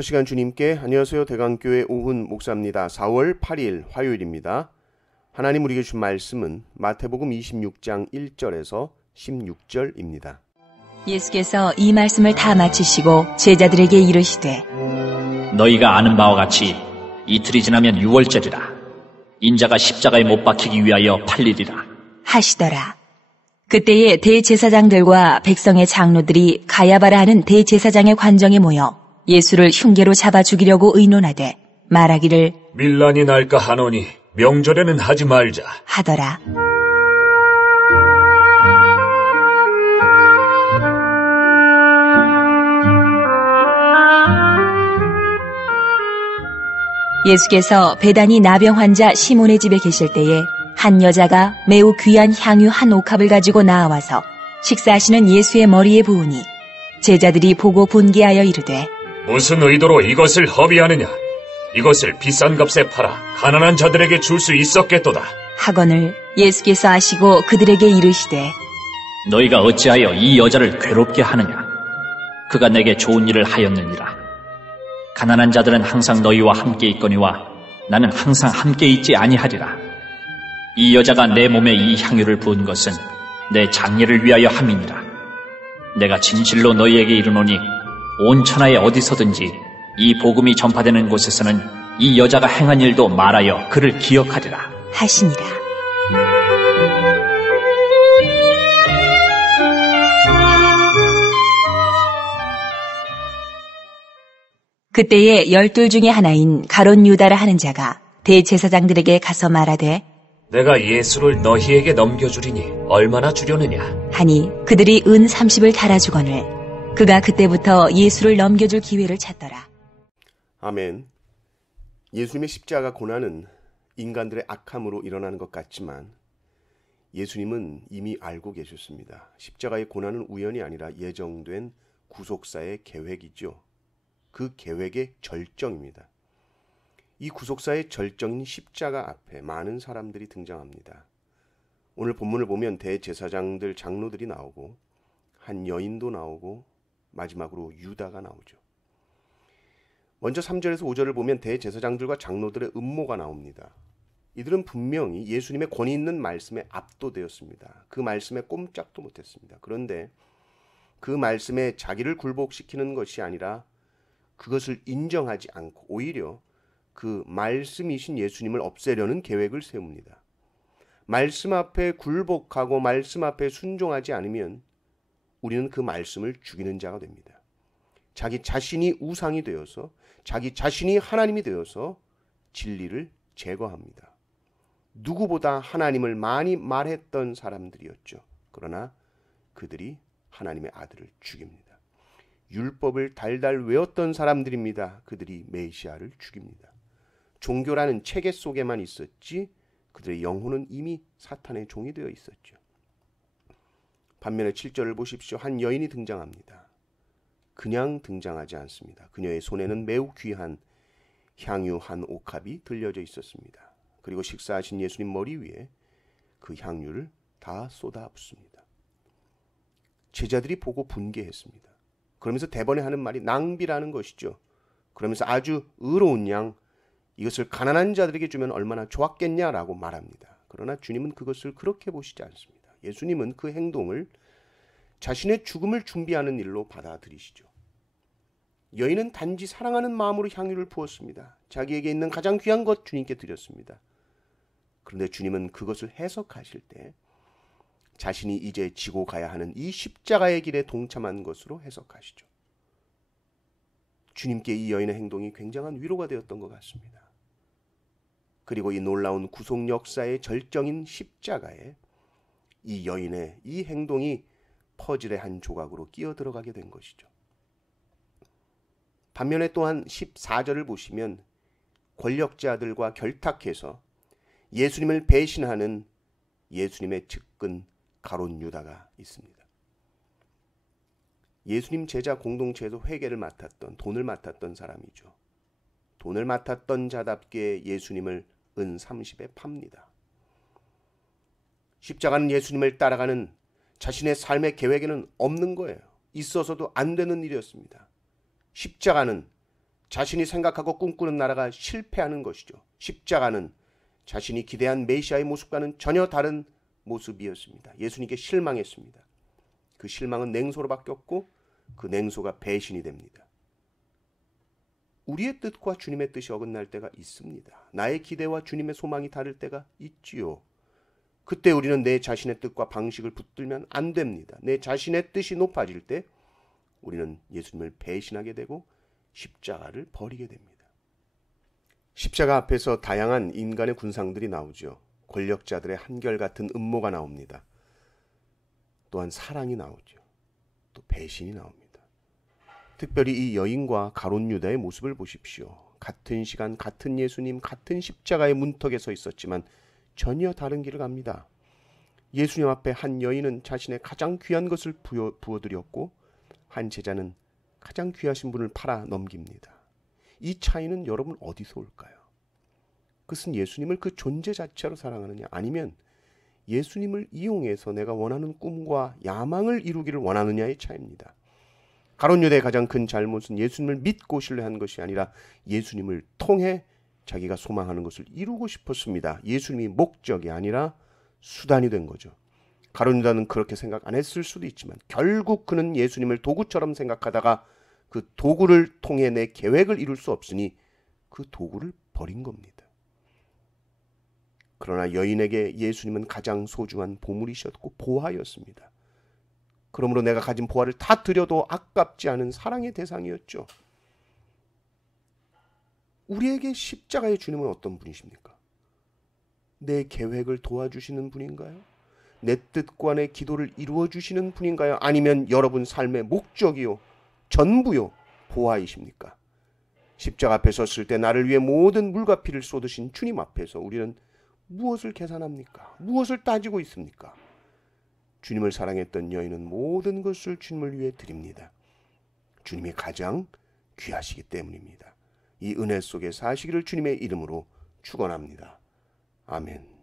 첫 시간 주님께 안녕하세요. 대강교회 오훈 목사입니다. 4월 8일 화요일입니다. 하나님 우리에게 준 말씀은 마태복음 26장 1절에서 16절입니다. 예수께서 이 말씀을 다 마치시고 제자들에게 이르시되 너희가 아는 바와 같이 이틀이 지나면 유월절이라 인자가 십자가에 못 박히기 위하여 팔리리라 하시더라. 그때에 대제사장들과 백성의 장로들이 가야바라 하는 대제사장의 관정에 모여 예수를 흉계로 잡아 죽이려고 의논하되 말하기를 밀란이 날까 하노니 명절에는 하지 말자 하더라. 예수께서 베다니 나병 환자 시몬의 집에 계실 때에 한 여자가 매우 귀한 향유 한 옥합을 가지고 나와서 식사하시는 예수의 머리에 부으니 제자들이 보고 분개하여 이르되 무슨 의도로 이것을 허비하느냐? 이것을 비싼 값에 팔아 가난한 자들에게 줄 수 있었겠도다 하거늘 예수께서 아시고 그들에게 이르시되 너희가 어찌하여 이 여자를 괴롭게 하느냐? 그가 내게 좋은 일을 하였느니라. 가난한 자들은 항상 너희와 함께 있거니와 나는 항상 함께 있지 아니하리라. 이 여자가 내 몸에 이 향유를 부은 것은 내 장례를 위하여 함이니라. 내가 진실로 너희에게 이르노니 온 천하에 어디서든지 이 복음이 전파되는 곳에서는 이 여자가 행한 일도 말하여 그를 기억하리라 하시니라. 그때에 12 중에 하나인 가룟 유다라 하는 자가 대제사장들에게 가서 말하되 내가 예수를 너희에게 넘겨주리니 얼마나 주려느냐? 하니 그들이 은 30을 달아주거늘 그가 그때부터 예수를 넘겨줄 기회를 찾더라. 아멘. 예수님의 십자가 고난은 인간들의 악함으로 일어나는 것 같지만 예수님은 이미 알고 계셨습니다. 십자가의 고난은 우연이 아니라 예정된 구속사의 계획이죠. 그 계획의 절정입니다. 이 구속사의 절정인 십자가 앞에 많은 사람들이 등장합니다. 오늘 본문을 보면 대제사장들, 장로들이 나오고 한 여인도 나오고 마지막으로 유다가 나오죠. 먼저 3절에서 5절을 보면 대제사장들과 장로들의 음모가 나옵니다. 이들은 분명히 예수님의 권위 있는 말씀에 압도되었습니다. 그 말씀에 꼼짝도 못했습니다. 그런데 그 말씀에 자기를 굴복시키는 것이 아니라 그것을 인정하지 않고 오히려 그 말씀이신 예수님을 없애려는 계획을 세웁니다. 말씀 앞에 굴복하고 말씀 앞에 순종하지 않으면 우리는 그 말씀을 죽이는 자가 됩니다. 자기 자신이 우상이 되어서 자기 자신이 하나님이 되어서 진리를 제거합니다. 누구보다 하나님을 많이 말했던 사람들이었죠. 그러나 그들이 하나님의 아들을 죽입니다. 율법을 달달 외웠던 사람들입니다. 그들이 메시아를 죽입니다. 종교라는 체계 속에만 있었지 그들의 영혼은 이미 사탄의 종이 되어 있었죠. 반면에 7절을 보십시오. 한 여인이 등장합니다. 그냥 등장하지 않습니다. 그녀의 손에는 매우 귀한 향유 한 옥합이 들려져 있었습니다. 그리고 식사하신 예수님 머리 위에 그 향유를 다 쏟아붓습니다. 제자들이 보고 분개했습니다. 그러면서 대번에 하는 말이 낭비라는 것이죠. 그러면서 아주 의로운 양 이것을 가난한 자들에게 주면 얼마나 좋았겠냐라고 말합니다. 그러나 주님은 그것을 그렇게 보시지 않습니다. 예수님은 그 행동을 자신의 죽음을 준비하는 일로 받아들이시죠. 여인은 단지 사랑하는 마음으로 향유를 부었습니다. 자기에게 있는 가장 귀한 것 주님께 드렸습니다. 그런데 주님은 그것을 해석하실 때 자신이 이제 지고 가야 하는 이 십자가의 길에 동참한 것으로 해석하시죠. 주님께 이 여인의 행동이 굉장한 위로가 되었던 것 같습니다. 그리고 이 놀라운 구속 역사의 절정인 십자가에 이 여인의 이 행동이 퍼즐의 한 조각으로 끼어 들어가게 된 것이죠. 반면에 또한 14절을 보시면 권력자들과 결탁해서 예수님을 배신하는 예수님의 측근 가룟 유다가 있습니다. 예수님 제자 공동체에서 회계를 맡았던, 돈을 맡았던 사람이죠. 돈을 맡았던 자답게 예수님을 은 30에 팝니다. 십자가는 예수님을 따라가는 자신의 삶의 계획에는 없는 거예요. 있어서도 안 되는 일이었습니다. 십자가는 자신이 생각하고 꿈꾸는 나라가 실패하는 것이죠. 십자가는 자신이 기대한 메시아의 모습과는 전혀 다른 모습이었습니다. 예수님께 실망했습니다. 그 실망은 냉소로 바뀌었고 그 냉소가 배신이 됩니다. 우리의 뜻과 주님의 뜻이 어긋날 때가 있습니다. 나의 기대와 주님의 소망이 다를 때가 있지요. 그때 우리는 내 자신의 뜻과 방식을 붙들면 안 됩니다. 내 자신의 뜻이 높아질 때 우리는 예수님을 배신하게 되고 십자가를 버리게 됩니다. 십자가 앞에서 다양한 인간의 군상들이 나오죠. 권력자들의 한결같은 음모가 나옵니다. 또한 사랑이 나오죠. 또 배신이 나옵니다. 특별히 이 여인과 가룟 유다의 모습을 보십시오. 같은 시간 같은 예수님 같은 십자가의 문턱에 서 있었지만 전혀 다른 길을 갑니다. 예수님 앞에 한 여인은 자신의 가장 귀한 것을 부어드렸고 한 제자는 가장 귀하신 분을 팔아 넘깁니다. 이 차이는 여러분 어디서 올까요? 그것은 예수님을 그 존재 자체로 사랑하느냐 아니면 예수님을 이용해서 내가 원하는 꿈과 야망을 이루기를 원하느냐의 차이입니다. 가룟 유다의 가장 큰 잘못은 예수님을 믿고 신뢰한 것이 아니라 예수님을 통해 자기가 소망하는 것을 이루고 싶었습니다. 예수님이 목적이 아니라 수단이 된 거죠. 가룟 유다는 그렇게 생각 안 했을 수도 있지만 결국 그는 예수님을 도구처럼 생각하다가 그 도구를 통해 내 계획을 이룰 수 없으니 그 도구를 버린 겁니다. 그러나 여인에게 예수님은 가장 소중한 보물이셨고 보화였습니다. 그러므로 내가 가진 보화를 다 드려도 아깝지 않은 사랑의 대상이었죠. 우리에게 십자가의 주님은 어떤 분이십니까? 내 계획을 도와주시는 분인가요? 내 뜻과 내 기도를 이루어 주시는 분인가요? 아니면 여러분 삶의 목적이요, 전부요, 보화이십니까? 십자가 앞에 섰을 때 나를 위해 모든 물과 피를 쏟으신 주님 앞에서 우리는 무엇을 계산합니까? 무엇을 따지고 있습니까? 주님을 사랑했던 여인은 모든 것을 주님을 위해 드립니다. 주님이 가장 귀하시기 때문입니다. 이 은혜 속에 사시기를 주님의 이름으로 축원합니다. 아멘.